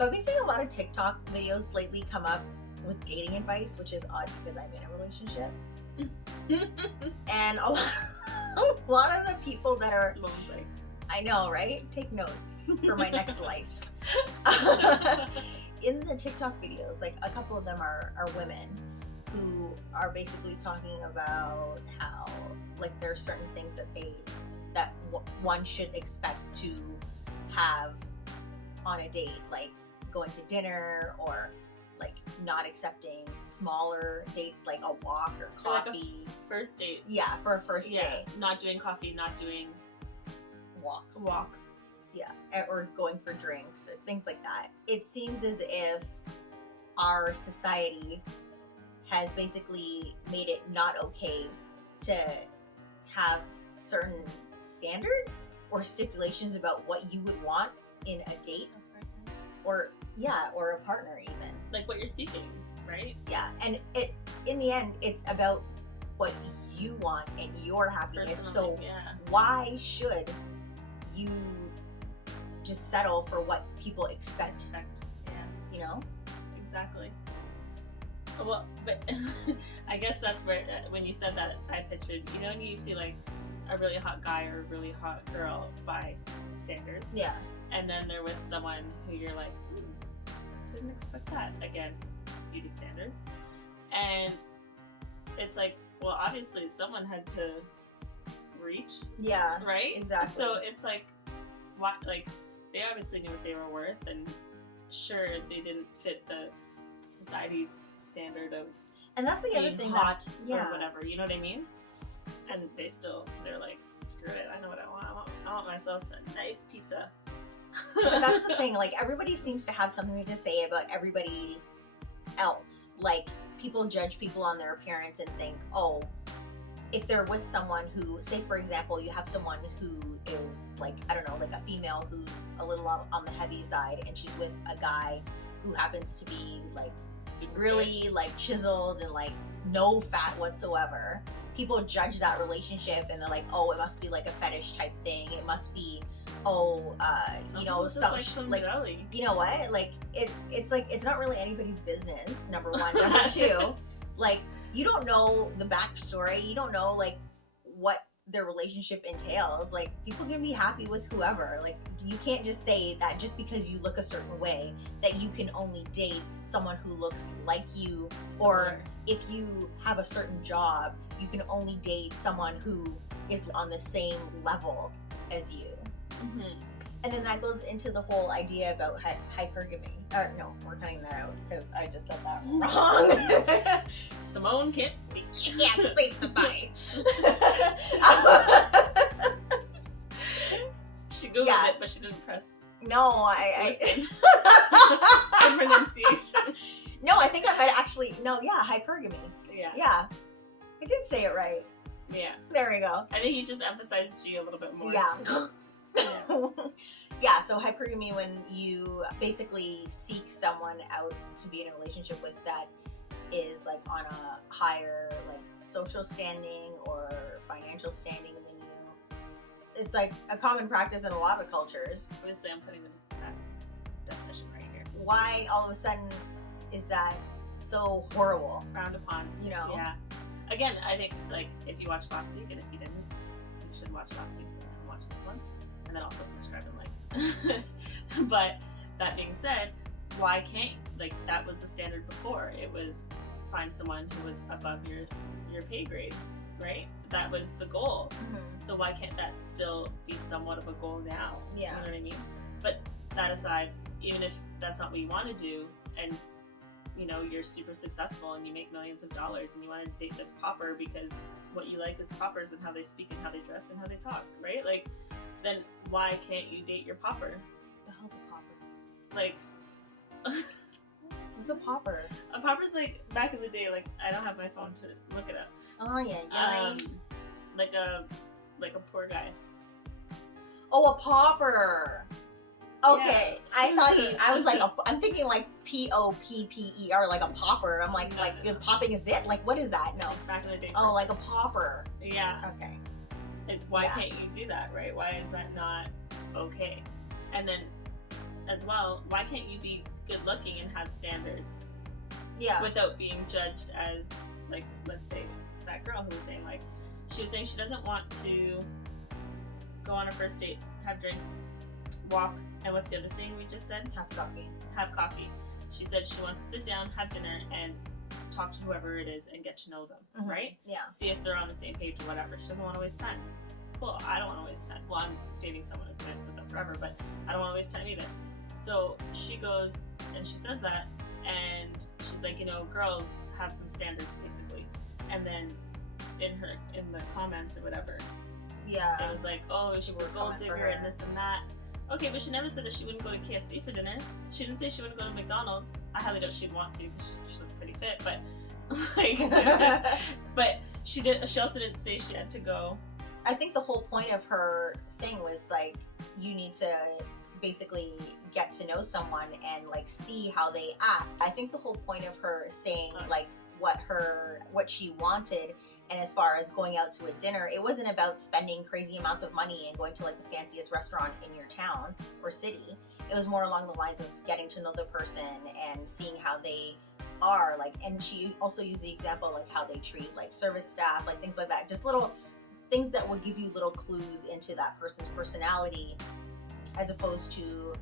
So I've been seeing a lot of TikTok videos lately come up with dating advice, which is odd because I'm in a relationship. And a lot of the people that are... Simone's like... I know, right? Take notes for my next life. In the TikTok videos, like a couple of them are women who are basically talking about how like there are certain things that one should expect to have on a date, like going to dinner or like not accepting smaller dates like a walk or coffee. Like a first date. Yeah, for a first date. Not doing coffee, not doing walks. Yeah, or going for drinks, things like that. It seems as if our society has basically made it not okay to have certain standards or stipulations about what you would want in a date, or a partner even. Like what you're seeking, right? Yeah, and in the end, it's about what you want and your happiness. Personally, so why should you just settle for what people expect? You know? Exactly. Well, but I guess that's where, when you said that, I pictured, you know, when you see like a really hot guy or a really hot girl by standards. Yeah. And then they're with someone who you're like, didn't expect that. Again, beauty standards. And it's like, well, obviously someone had to reach. Yeah. Right? Exactly. So it's like, what, like, they obviously knew what they were worth, and sure, they didn't fit the society's standard of and that's the other thing hot or whatever, you know what I mean? And they're like, screw it, I know what I want. I want myself a nice pizza. But that's the thing, like everybody seems to have something to say about everybody else. Like people judge people on their appearance and think, oh, if they're with someone who, say for example, you have someone who is like, I don't know, like a female who's a little on the heavy side, and she's with a guy who happens to be like super really fit, like chiseled and like no fat whatsoever. People judge that relationship and they're like, oh, it must be like a fetish type thing. It must be, you know, like you know what? Like it's like it's not really anybody's business. Number one, number two, like you don't know the backstory. You don't know like what their relationship entails. Like people can be happy with whoever. Like you can't just say that just because you look a certain way that you can only date someone who looks like you, or if you have a certain job, you can only date someone who is on the same level as you. Mm-hmm. And then that goes into the whole idea about hypergamy. No, we're cutting that out because I just said that wrong. Simone can't speak. I can't speak the body. She Googled it, but she didn't press. No, I The pronunciation. No, I think I might actually. No, yeah, hypergamy. Yeah. Yeah. I did say it right. Yeah. There we go. I think you just emphasized G a little bit more. Yeah. Yeah, so hypergamy, when you basically seek someone out to be in a relationship with that is like on a higher like social standing or financial standing than you. It's like a common practice in a lot of cultures. Obviously, I'm putting that definition right here. Why all of a sudden is that so horrible? Frowned upon. You know? Yeah. Again, I think like if you watched last week, and if you didn't, you should watch last week's and come watch this one. And then also subscribe and like. But that being said, why can't, like, that was the standard before. It was find someone who was above your pay grade, right? That was the goal. Mm-hmm. So why can't that still be somewhat of a goal now? Yeah. You know what I mean? But that aside, even if that's not what you want to do, and you know, you're super successful and you make millions of dollars and you want to date this popper because what you like is poppers and how they speak and how they dress and how they talk, right? Like, then why can't you date your popper? The hell's a popper? Like, what's a popper? A popper's like, back in the day, like, I don't have my phone to look it up. Oh, yeah. Like a poor guy. Oh, a popper. Okay, yeah. I was like, I'm thinking like POPPER, like a popper. I'm like, you're popping a zip? Like, what is that? No. Back in the day. Oh, like a popper. Yeah. Okay. And why can't you do that, right? Why is that not okay? And then as well, why can't you be good looking and have standards? Yeah. Without being judged as, like, let's say that girl who was saying, like, she was saying she doesn't want to go on a first date, have drinks, walk, and what's the other thing we just said? Have coffee. Have coffee. She said she wants to sit down, have dinner, and talk to whoever it is and get to know them, right? Yeah. See if they're on the same page or whatever. She doesn't want to waste time. Cool, I don't want to waste time. Well, I'm dating someone who's been with them forever, but I don't want to waste time either. So she goes and she says that, and she's like, you know, girls have some standards basically. And then in the comments or whatever, yeah, it was like, oh, she's a gold digger and this and that. Okay, but she never said that she wouldn't go to KFC for dinner. She didn't say she wouldn't go to McDonald's. I highly doubt she'd want to because she looks pretty fit, but like, but she did. She also didn't say she had to go. I think the whole point of her thing was like, you need to basically get to know someone and like see how they act. I think the whole point of her saying like what she wanted, and as far as going out to a dinner, it wasn't about spending crazy amounts of money and going to like the fanciest restaurant in your town or city. It was more along the lines of getting to know the person and seeing how they are, like, and she also used the example like how they treat like service staff, like things like that, just little things that would give you little clues into that person's personality, as opposed to,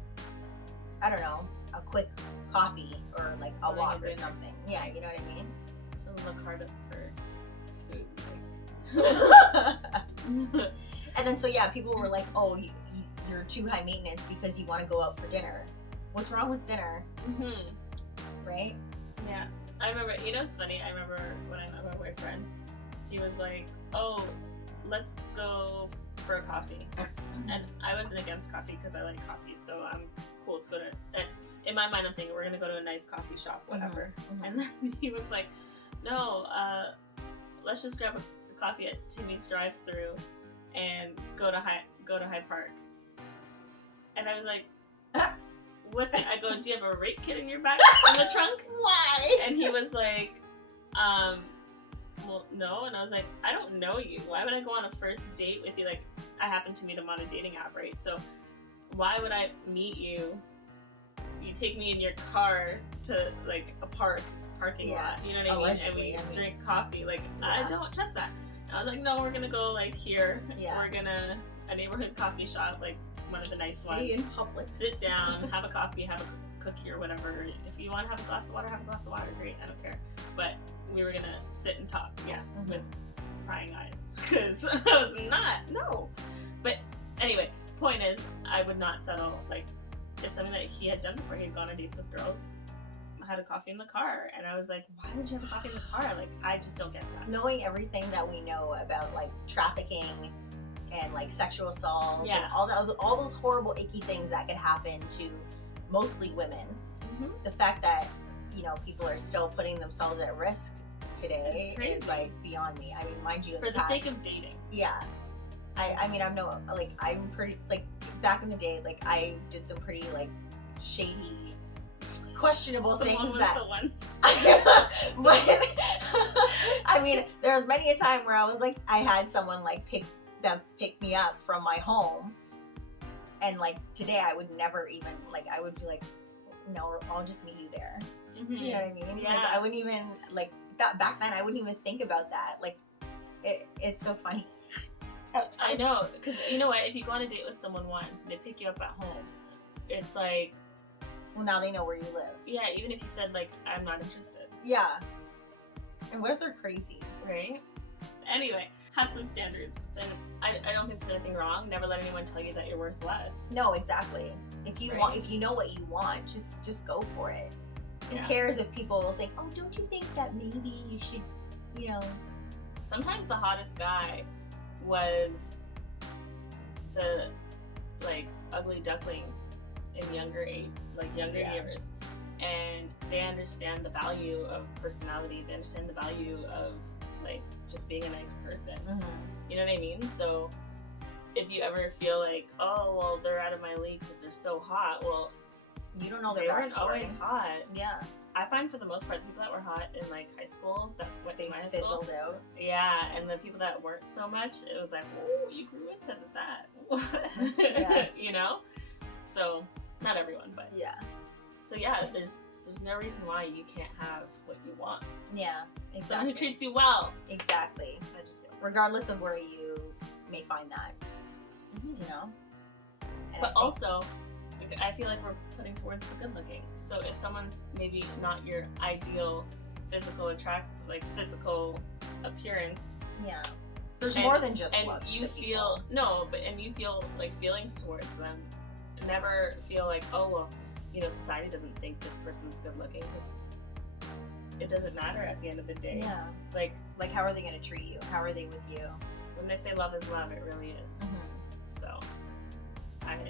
I don't know, a quick coffee or like a walk or something. Yeah, you know what I mean? She'll look hard up for food. And then, so yeah, people were like, oh, you're too high maintenance because you want to go out for dinner. What's wrong with dinner? Right? Yeah. I remember, you know, it's funny. I remember when I met my boyfriend, he was like, oh, let's go for a coffee. And I wasn't against coffee because I like coffee, so I'm cool to go to, and in my mind I'm thinking we're gonna go to a nice coffee shop, whatever. And then he was like, no, let's just grab a coffee at Timmy's drive-thru and go to Hyde Park. And I was like, what's it? I go, do you have a rape kit in your back in the trunk? Why? And he was like, well, no. And I was like, I don't know you. Why would I go on a first date with you? Like, I happened to meet him on a dating app, right? So why would I meet you? You take me in your car to like a parking lot, you know what I mean? And we drink coffee. Like, I don't trust that. And I was like, no, we're gonna go like here. We're gonna a neighborhood coffee shop, like one of the nice ones. Stay in public. Sit down, have a coffee, have a cookie or whatever. If you want to have a glass of water, have a glass of water. Great, I don't care. But we were gonna sit and talk, with prying eyes, because I was no. But anyway, point is, I would not settle. Like, it's something that he had done before. He had gone on dates with girls. I had a coffee in the car, and I was like, why would you have a coffee in the car? Like, I just don't get that. Knowing everything that we know about like trafficking and like sexual assault and all those horrible icky things that could happen to mostly women, the fact that, you know, people are still putting themselves at risk today is like beyond me. I mean, mind you, for the sake of dating. Yeah. I mean, I'm pretty, like, back in the day, like, I did some pretty, like, shady, questionable things that... the one. But, I mean, there was many a time where I was, like, I had someone, like, pick me up from my home, and, like, today I would never even, like, I would be like, no, I'll just meet you there. You know what I mean? Yeah. Like, I wouldn't even, like, that back then, I wouldn't even think about that. Like, it's so funny. I know, because you know what? If you go on a date with someone once and they pick you up at home, it's like, well, now they know where you live. Yeah, even if you said like, I'm not interested. Yeah. And what if they're crazy? Right? Anyway, have some standards. And I don't think there's anything wrong. Never let anyone tell you that you're worth less. No, exactly. If you if you know what you want, just go for it. Who cares if people think, oh, don't you think that maybe you should, you know? Sometimes the hottest guy was the like ugly duckling in younger years, and they understand the value of personality. They understand the value of like just being a nice person. You know what I mean? So if you ever feel like, oh well, they're out of my league because they're so hot, well, you don't know their they backstory. weren't always hot. Yeah. I find for the most part, the people that were hot in like high school that went to my high school, fizzled out. Yeah, and the people that weren't so much, it was like, oh, you grew into that. You know? So Not everyone, but Yeah. So yeah, there's no reason why you can't have what you want. Yeah, exactly. Someone who treats you well. Exactly. I just feel. Regardless of where you may find that, Mm-hmm. you know? And But also, like, I feel like we're putting towards the good looking. So if someone's maybe not your ideal physical physical appearance, yeah. There's more than just and looks you to feel people. and you feel like feelings towards them. Never feel like, oh well, you know, society doesn't think this person's good looking, because it doesn't matter at the end of the day. Yeah. Like How are they going to treat you? How are they with you? when they say love is love, it really is. Mm-hmm. So,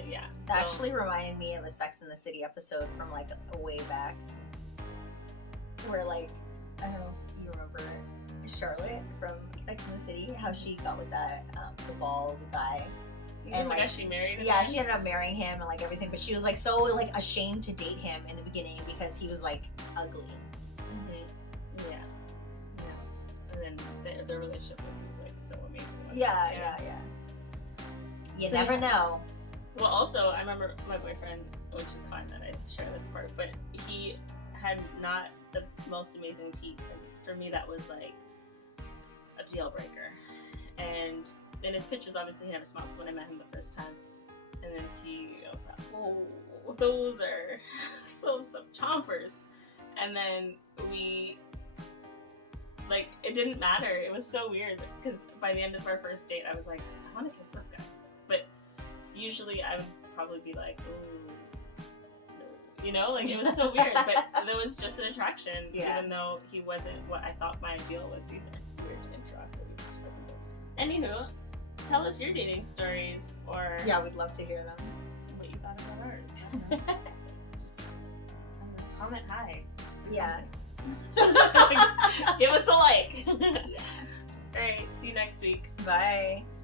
yeah. That actually reminded me of a Sex and the City episode from like a way back, where like, I don't know if you remember Charlotte from Sex and the City, how she got with that the bald guy. And like, she married him. Yeah, she ended up marrying him and like everything, but she was like so like ashamed to date him in the beginning because he was like ugly. Mm-hmm. Yeah. And then their relationship was like so amazing. Yeah. You So, never yeah. know. Well, also, I remember my boyfriend, which is fine that I share this part, but he had not the most amazing teeth. And for me, that was like a deal breaker. And in his pictures, obviously, he never smiled. So when I met him the first time, and then I was like, oh, those are some chompers. And then it didn't matter. It was so weird because by the end of our first date, I was like, I want to kiss this guy. But usually I would probably be like, ooh, no. You know, like it was so weird. But there was just an attraction, even though he wasn't what I thought my ideal was either. Weird to interact with you. Just fucking Anywho, tell us your dating stories, or We'd love to hear them. what you thought about ours. I don't know. Just comment hi. Do Yeah. something. Give us a like. Yeah. Alright, see you next week. Bye.